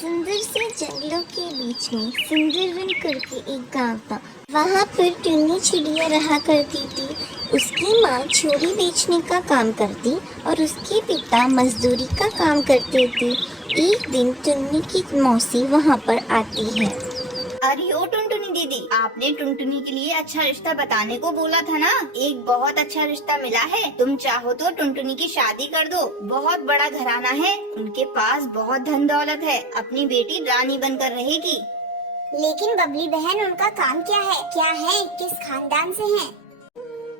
सुंदर से जंगलों के बीच में सुंदरवन करके एक गांव था। वहाँ पर टुन्नी चिड़िया रहा करती थी। उसकी माँ चूड़ी बेचने का काम करती और उसके पिता मजदूरी का काम करते थे। एक दिन टुन्नी की मौसी वहाँ पर आती है। अरे ओ टुनटुनी दीदी, आपने टुनटुनी के लिए अच्छा रिश्ता बताने को बोला था ना। एक बहुत अच्छा रिश्ता मिला है। तुम चाहो तो टुनटुनी की शादी कर दो। बहुत बड़ा घराना है, उनके पास बहुत धन दौलत है। अपनी बेटी रानी बनकर रहेगी। लेकिन बबली बहन, उनका काम क्या है, किस खानदान से हैं?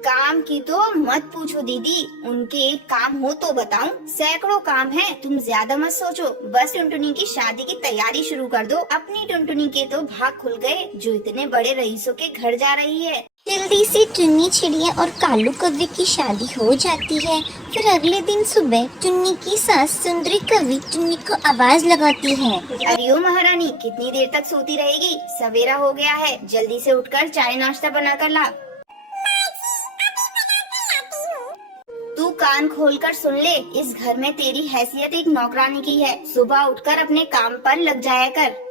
काम की तो मत पूछो दीदी, उनके काम हो तो बताऊं, सैकड़ों काम हैं। तुम ज्यादा मत सोचो, बस टुनटुनी की शादी की तैयारी शुरू कर दो। अपनी टुनटुनी के तो भाग खुल गए, जो इतने बड़े रईसों के घर जा रही है। जल्दी से टुन्नी चिड़िया और कालू कौवे की शादी हो जाती है। फिर अगले दिन सुबह टुन्नी की सास सुंदरी कौवी टुन्नी को आवाज लगाती है। अरे ओ महारानी, कितनी देर तक सोती रहेगी? सवेरा हो गया है, जल्दी से उठकर चाय नाश्ता बना कर ला। तू कान खोलकर सुन ले, इस घर में तेरी हैसियत एक नौकरानी की है। सुबह उठकर अपने काम पर लग जाया कर।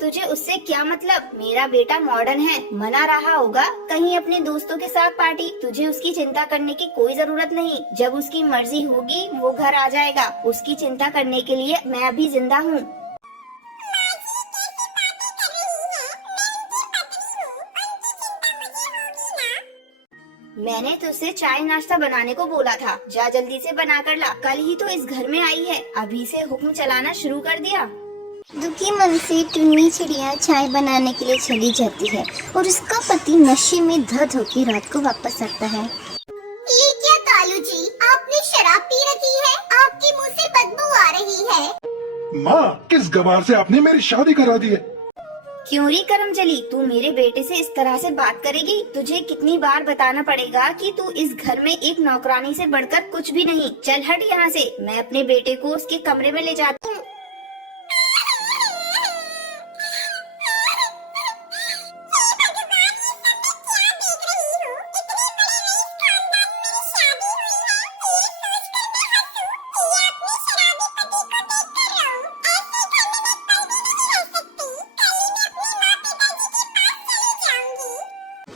तुझे उससे क्या मतलब? मेरा बेटा मॉडर्न है, मना रहा होगा कहीं अपने दोस्तों के साथ पार्टी। तुझे उसकी चिंता करने की कोई जरूरत नहीं। जब उसकी मर्जी होगी वो घर आ जाएगा। उसकी चिंता करने के लिए मैं अभी जिंदा हूँ। मैंने तुझसे चाय नाश्ता बनाने को बोला था, जा जल्दी से बना कर ला। कल ही तो इस घर में आई है, अभी से हुक्म चलाना शुरू कर दिया। दुखी मन से टुन्नी चिड़िया चाय बनाने के लिए चली जाती है और उसका पति नशे में धुत होकर रात को वापस आता है। ये क्या कालू जी, आपने शराब पी रखी है? आपके मुंह से बदबू आ रही है। माँ, किस गवार से आपने मेरी शादी करा दी है? क्यों री करमचली, तू मेरे बेटे से इस तरह से बात करेगी? तुझे कितनी बार बताना पड़ेगा कि तू इस घर में एक नौकरानी से बढ़कर कुछ भी नहीं। चल हट यहाँ से, मैं अपने बेटे को उसके कमरे में ले जाती हूँ।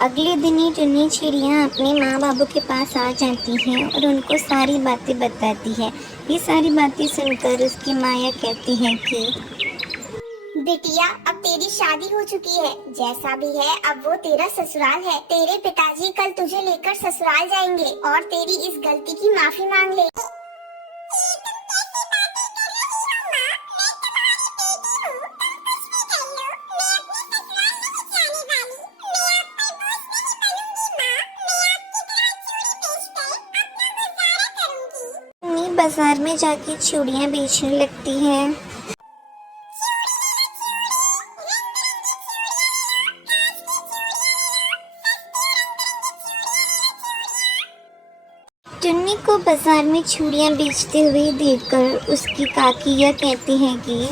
अगले दिन ही टुन्नी चिड़िया अपने माँ बाबू के पास आ जाती है और उनको सारी बातें बताती है। ये सारी बातें सुनकर उसकी माया कहती है कि बिटिया, अब तेरी शादी हो चुकी है। जैसा भी है, अब वो तेरा ससुराल है। तेरे पिताजी कल तुझे लेकर ससुराल जाएंगे और तेरी इस गलती की माफी मांग ले। बाजार में जाके चूड़ियाँ बेचने लगती है। टुन्नी को बाजार में चूड़ियाँ बेचते हुए देखकर उसकी काकी यह कहती है कि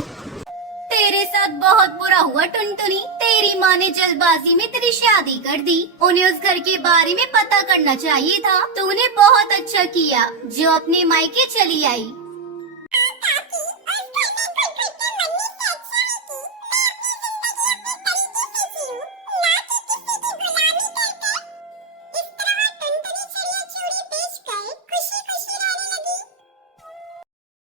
तेरे साथ बहुत बुरा हुआ टुनटुनी। तेरी माँ ने जल्दबाजी में तेरी शादी कर दी। उन्हें उस घर के बारे में पता करना चाहिए था। तूने बहुत अच्छा किया जो अपने मायके चली आई।